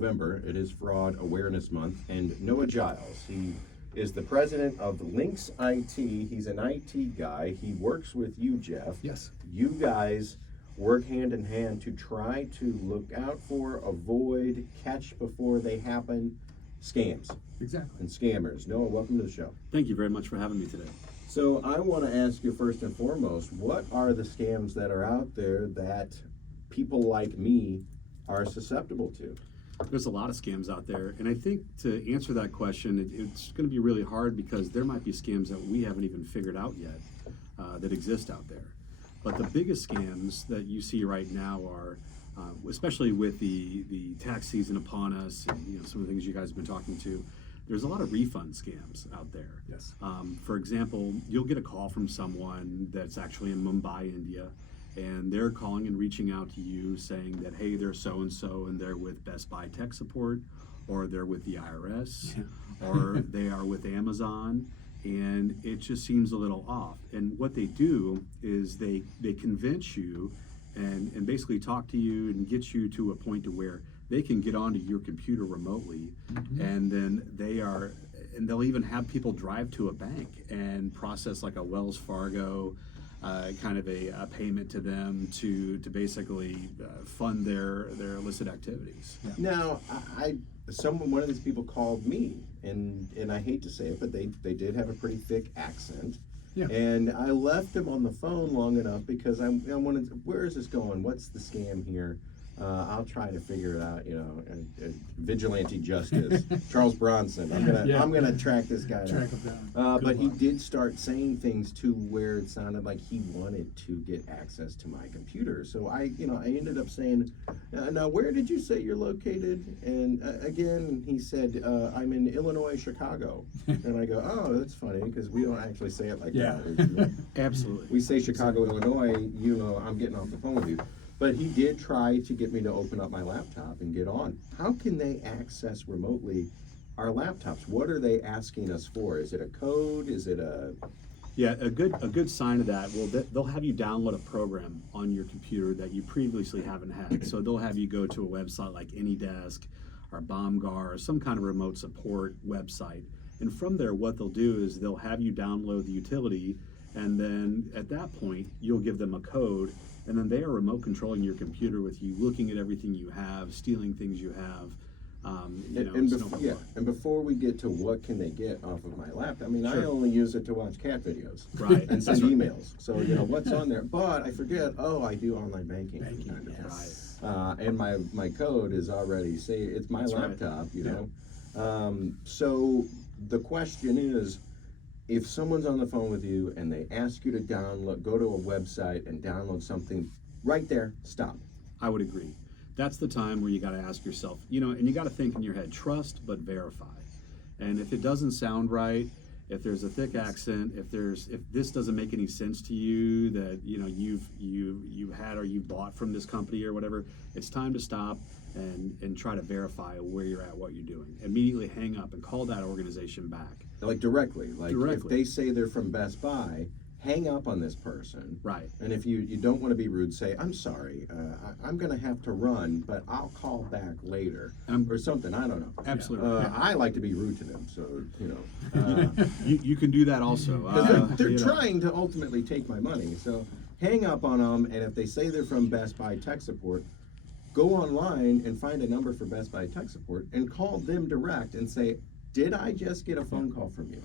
November. It is Fraud Awareness Month, and Noah Giles, he is the president of Lynx IT. He's an IT guy. He works with you, Jeff. Yes. You guys work hand in hand to try to look out for, avoid, catch before they happen scams Exactly. and scammers. Noah, welcome to the show. Thank you very much for having me today. So I want to ask you first and foremost, what are the scams that are out there that people like me are susceptible to? There's a lot of scams out there, and I think to answer that question, it's going to be really hard because there might be scams that we haven't even figured out yet that exist out there. But the biggest scams that you see right now are, especially with the tax season upon us, and some of the things you guys have been talking to, there's a lot of refund scams out there. Yes. For example, you'll get a call from someone that's actually in Mumbai, India, and they're calling and reaching out to you saying that, hey, they're so-and-so and they're with Best Buy tech support, or they're with the IRS, or they are with Amazon, and it just seems a little off. And what they do is they convince you and basically talk to you and get you to a point to where they can get onto your computer remotely, and then they'll even have people drive to a bank and process like a Wells Fargo kind of a payment to them to basically fund their illicit activities. Yeah. Now, one of these people called me, and I hate to say it, but they did have a pretty thick accent. Yeah. And I left him on the phone long enough because I wanted, where is this going? What's the scam here? I'll try to figure it out, vigilante justice, Charles Bronson. I'm gonna track this guy Track him down. But he did start saying things to where it sounded like he wanted to get access to my computer. So I ended up saying, now where did you say you're located? And again, he said, I'm in Illinois, Chicago. And I go, oh, that's funny because we don't actually say it like that. Absolutely. We say Chicago, Illinois. I'm getting off the phone with you. But he did try to get me to open up my laptop and get on. How can they access remotely our laptops? What are they asking us for? Is it a code? Is it a... Yeah, a good sign of that, well, they'll have you download a program on your computer that you previously haven't had. So they'll have you go to a website like AnyDesk or BombGuard or some kind of remote support website. And from there, what they'll do is they'll have you download the utility, and then at that point, you'll give them a code, and then they are remote controlling your computer with you, looking at everything you have, stealing things you have. And before we get to what can they get off of my laptop, I only use it to watch cat videos, right, and send emails. So what's on there. But I forget. Oh, I do online banking. Right. And my code is already it's my That's laptop. right. So the question is, if someone's on the phone with you and they ask you to go to a website and download something, right there, stop. I would agree. That's the time where you got to ask yourself, and you got to think in your head, trust but verify. And if it doesn't sound right, if there's a thick accent, if this doesn't make any sense to you that you had or you bought from this company or whatever, it's time to stop and try to verify where you're at, what you're doing. Immediately hang up and call that organization back. Like directly. If they say they're from Best Buy, hang up on this person. Right. And if you don't want to be rude, say, I'm sorry, I'm going to have to run, but I'll call back later. Or something, I don't know. Absolutely. I like to be rude to them, so, you can do that also. Because they're trying to ultimately take my money. So hang up on them, and if they say they're from Best Buy tech support, go online and find a number for Best Buy tech support and call them direct and say, did I just get a phone call from you?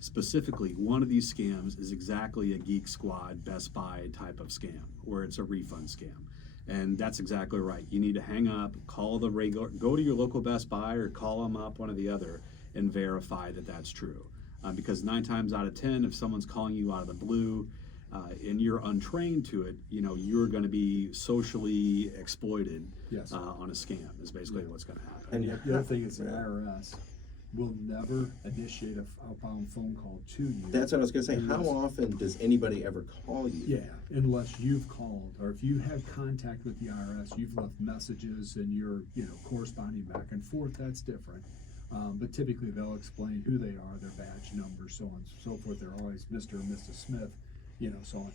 Specifically, one of these scams is exactly a Geek Squad Best Buy type of scam, where it's a refund scam. And that's exactly right. You need to hang up, go to your local Best Buy or call them up, one or the other, and verify that that's true. Because 9 times out of 10, if someone's calling you out of the blue and you're untrained to it, you're going to be socially exploited on a scam is basically what's going to happen. And the other thing is the IRS will never initiate a outbound phone call to you. That's what I was going to say. How often does anybody ever call you? Yeah, unless you've called, or if you have contact with the IRS, you've left messages and you're corresponding back and forth, that's different. But typically they'll explain who they are, their badge number, so on and so forth. They're always Mr. and Mrs. Smith, so on.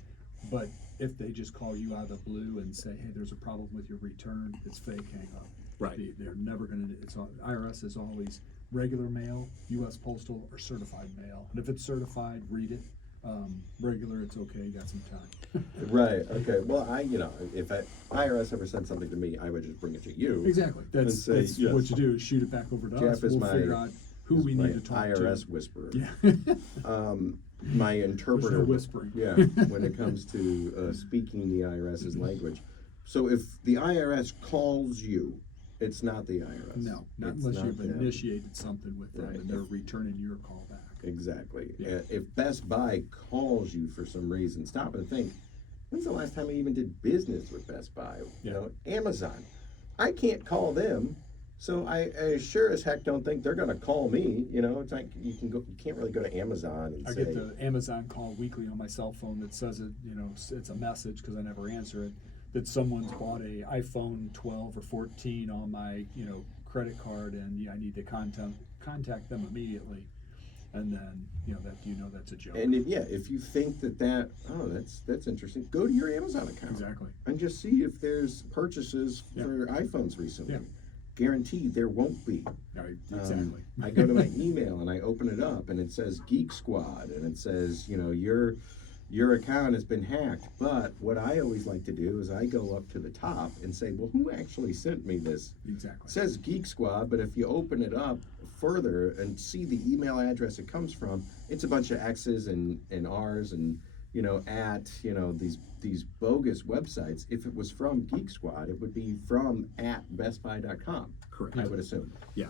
But if they just call you out of the blue and say, hey, there's a problem with your return, it's fake, hang up. Right. They're never going to. IRS is always regular mail, U.S. postal, or certified mail. And if it's certified, read it. Regular, it's okay. Got some time. Right. Okay. Well, if IRS ever sent something to me, I would just bring it to you. Exactly. That's say, yes. what you do is shoot it back over to Jeff us. is We'll my figure out who is we my need to talk IRS to. whisperer. Yeah. My interpreter. There's no whispering. Yeah. When it comes to speaking the IRS's language. So if the IRS calls you, it's not the IRS. No, not It's unless you've them. initiated something with them Right. and they're returning your call back. Exactly. Yeah. If Best Buy calls you for some reason, stop and think, when's the last time I even did business with Best Buy? Yeah. Amazon. I can't call them, so I sure as heck don't think they're going to call me. It's like you can't really go to Amazon and I say, get the Amazon call weekly on my cell phone that says it's a message because I never answer it, that someone's bought a iPhone 12 or 14 on my, credit card, and I need to contact them immediately. And then, that's a joke. and if you think that's interesting, go to your Amazon account. Exactly. And just see if there's purchases Yeah. for iPhones recently. Yeah. Guaranteed there won't be. Exactly. I go to my email and I open it up and it says Geek Squad and it says, your account has been hacked. But what I always like to do is I go up to the top and say, well, who actually sent me this? Exactly. It says Geek Squad, but if you open it up further and see the email address it comes from, it's a bunch of X's and R's and at these bogus websites. If it was from Geek Squad, it would be from at bestbuy.com. Correct. I would assume. Yeah.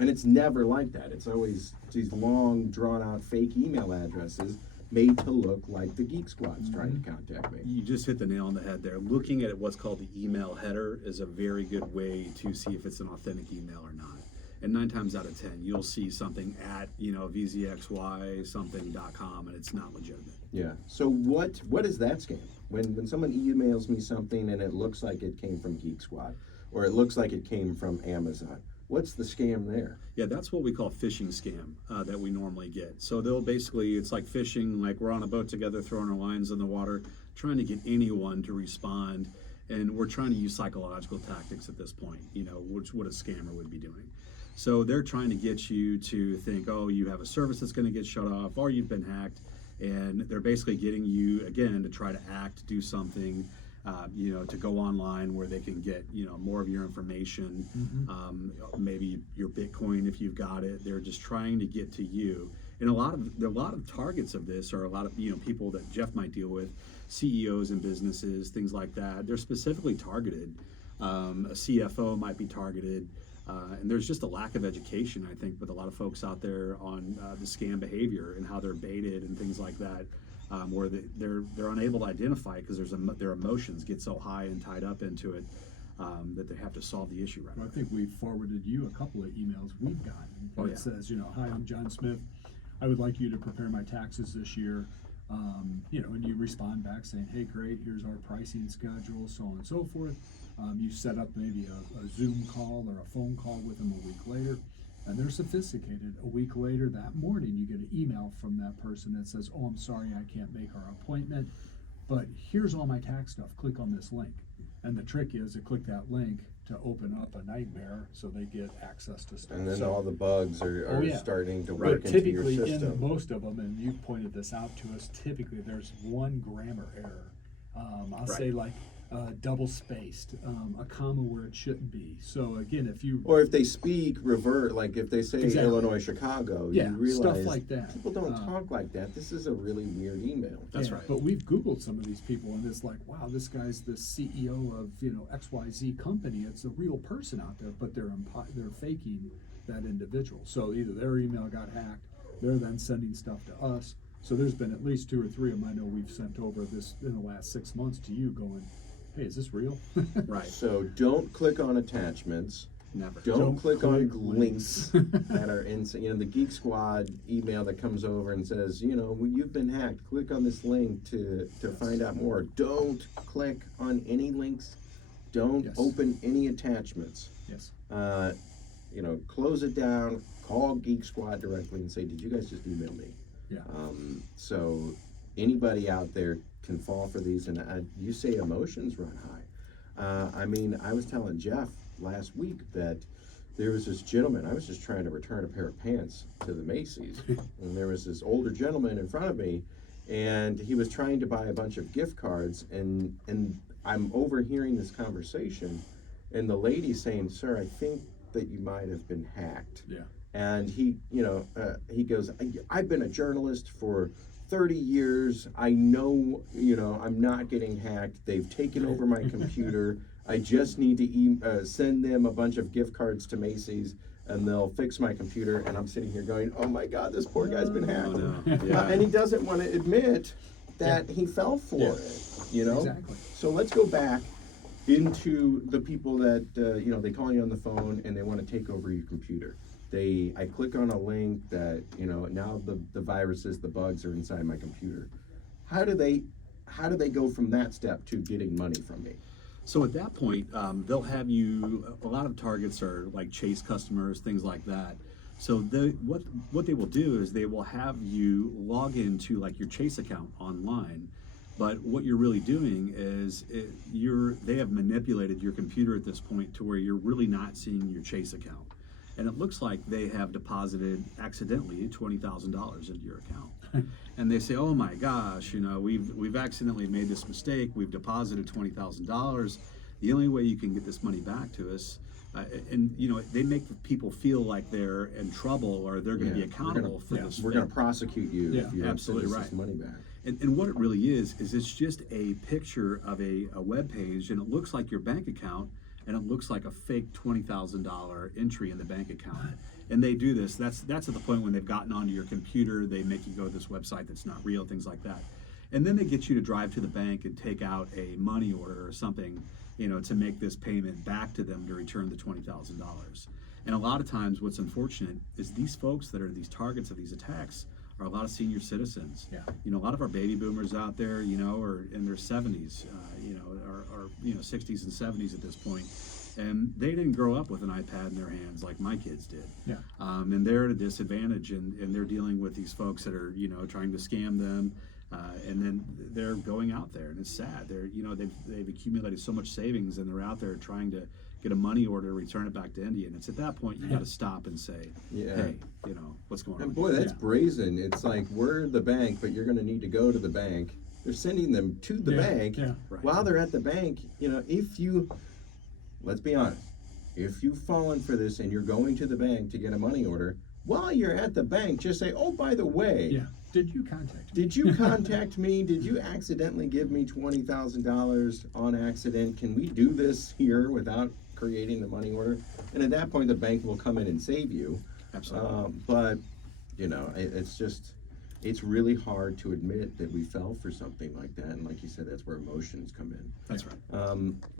And it's never like that. It's always these long, drawn out fake email addresses made to look like the Geek Squad's trying to contact me. You just hit the nail on the head there. Looking at what's called the email header is a very good way to see if it's an authentic email or not. And 9 times out of 10, you'll see something at vzxy something.com and it's not legitimate. Yeah. So what is that scam? When someone emails me something and it looks like it came from Geek Squad or it looks like it came from Amazon, what's the scam there? Yeah, that's what we call phishing scam that we normally get. So they'll basically, it's like fishing, like we're on a boat together throwing our lines in the water, trying to get anyone to respond. And we're trying to use psychological tactics at this point, which what a scammer would be doing. So they're trying to get you to think, oh, you have a service that's going to get shut off or you've been hacked. And they're basically getting you, again, to try to act, do something, to go online where they can get, more of your information, maybe your Bitcoin if you've got it. They're just trying to get to you. And a lot of targets of this are a lot of, people that Jeff might deal with, CEOs and businesses, things like that. They're specifically targeted. A CFO might be targeted. And there's just a lack of education, I think, with a lot of folks out there on the scam behavior and how they're baited and things like that, where they're unable to identify because their emotions get so high and tied up into it that they have to solve the issue right Well, away. I think we've forwarded you a couple of emails we've gotten. Oh, It yeah. says, hi, I'm John Smith. I would like you to prepare my taxes this year. And you respond back saying, hey, great, here's our pricing schedule, so on and so forth. You set up maybe a Zoom call or a phone call with them a week later, and they're sophisticated. A week later, that morning, you get an email from that person that says, oh, I'm sorry, I can't make our appointment, but here's all my tax stuff. Click on this link. And the trick is to click that link to open up a nightmare so they get access to stuff. And then So- all the bugs are yeah. starting to but work into your typically, system. in most of them, and you've pointed this out to us, typically there's one grammar error. I'll Right. say like double spaced, a comma where it shouldn't be. So again, if you Or if they speak revert, like if they say Exactly. Illinois, Chicago, Yeah, you realize stuff like that. people don't talk like that. This is a really weird email. That's yeah, right. But we've Googled some of these people, and it's like, wow, this guy's the CEO of XYZ company. It's a real person out there, but they're faking that individual. So either their email got hacked, they're then sending stuff to us. So there's been at least 2 or 3 of them I know we've sent over this in the last 6 months to you, going, hey, is this real? Right. So don't click on attachments. Never. Don't click on click links that are in, the Geek Squad email that comes over and says, well, you've been hacked. Click on this link to find out more. Don't click on any links. Don't Yes. open any attachments. Yes. Close it down. Call Geek Squad directly and say, did you guys just email me? Yeah. So anybody out there can fall for these, and you say emotions run high. I was telling Jeff, last week that there was this gentleman. I was just trying to return a pair of pants to the Macy's, and there was this older gentleman in front of me, and he was trying to buy a bunch of gift cards, and I'm overhearing this conversation, and the lady saying, "Sir, I think that you might have been hacked." Yeah. And he, he goes, "I've been a journalist for 30 years. I know, I'm not getting hacked. They've taken over my computer. I just need to send them a bunch of gift cards to Macy's, and they'll fix my computer." And I'm sitting here going, "Oh my God, this poor guy's been hacked." Oh, no. Yeah. And he doesn't want to admit that he fell for Yeah. it, Exactly. So let's go back into the people that, they call you on the phone and they want to take over your computer. I click on a link that, now the viruses, the bugs are inside my computer. How do they go from that step to getting money from me? So at that point, they'll have you. A lot of targets are like Chase customers, things like that. So what they will do is they will have you log into like your Chase account online, but what you're really doing is they have manipulated your computer at this point to where you're really not seeing your Chase account, and it looks like they have deposited accidentally $20,000 into your account. And they say, "Oh my gosh, we've accidentally made this mistake. We've deposited $20,000. The only way you can get this money back to us," and they make the people feel like they're in trouble or they're going to be accountable for this. We're going to prosecute you Yeah, if you don't send absolutely us right. this money back. And what it really is it's just a picture of a web page, and it looks like your bank account, and it looks like a fake $20,000 entry in the bank account. And they do this. That's at the point when they've gotten onto your computer. They make you go to this website that's not real, things like that. And then they get you to drive to the bank and take out a money order or something, to make this payment back to them to return the $20,000. And a lot of times, what's unfortunate is these folks that are these targets of these attacks are a lot of senior citizens. Yeah. A lot of our baby boomers out there, are in their 70s, or 60s and 70s at this point. And they didn't grow up with an iPad in their hands like my kids did. Yeah. And they're at a disadvantage, and they're dealing with these folks that are, trying to scam them. And then they're going out there, and it's sad. They've accumulated so much savings, and they're out there trying to get a money order, return it back to India. And it's at that point you got to stop and say, Yeah. "Hey, what's going on?" And boy, that's Yeah. brazen. It's like, we're the bank, but you're going to need to go to the bank. They're sending them to the bank. Yeah. Right. While they're at the bank, let's be honest, if you've fallen for this and you're going to the bank to get a money order, while you're at the bank, just say, "Oh, by the way, Yeah. Did you contact me? did you contact me? Did you accidentally give me $20,000 on accident? Can we do this here without creating the money order?" And at that point, the bank will come in and save you. Absolutely. But it's really hard to admit that we fell for something like that. And like you said, that's where emotions come in. That's right.